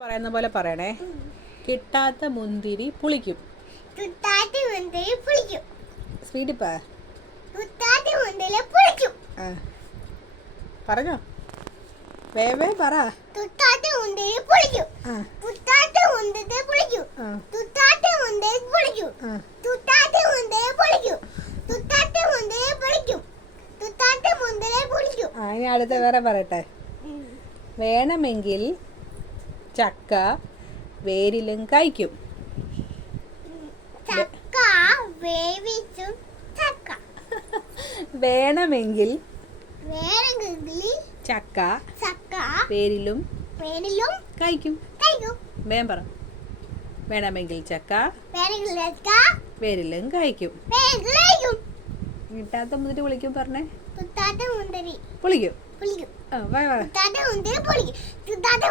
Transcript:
പറയുന്ന പോലെ പറയണേ. കിട്ടാത്ത മുന്തിരി പുളിക്കും. സ്വീറ്റിപ്പാ പറഞ്ഞോ, വേവേ പറ. ഇനി അടുത്ത വേറെ പറയട്ടെ. വേണമെങ്കിൽ ചക്ക വേരിലും കായ്ക്കും. വേണമെങ്കിൽ ചക്ക വേരിലും കായ്ക്കും. വേഗം പറ. വേണമെങ്കിൽ ചക്ക വേരിലും കായ്ക്കും. കിട്ടാത്ത മുന്തിരി പുളിക്കും പറഞ്ഞേ. പുളിക്കും. Bye bye. തുത്താത്ത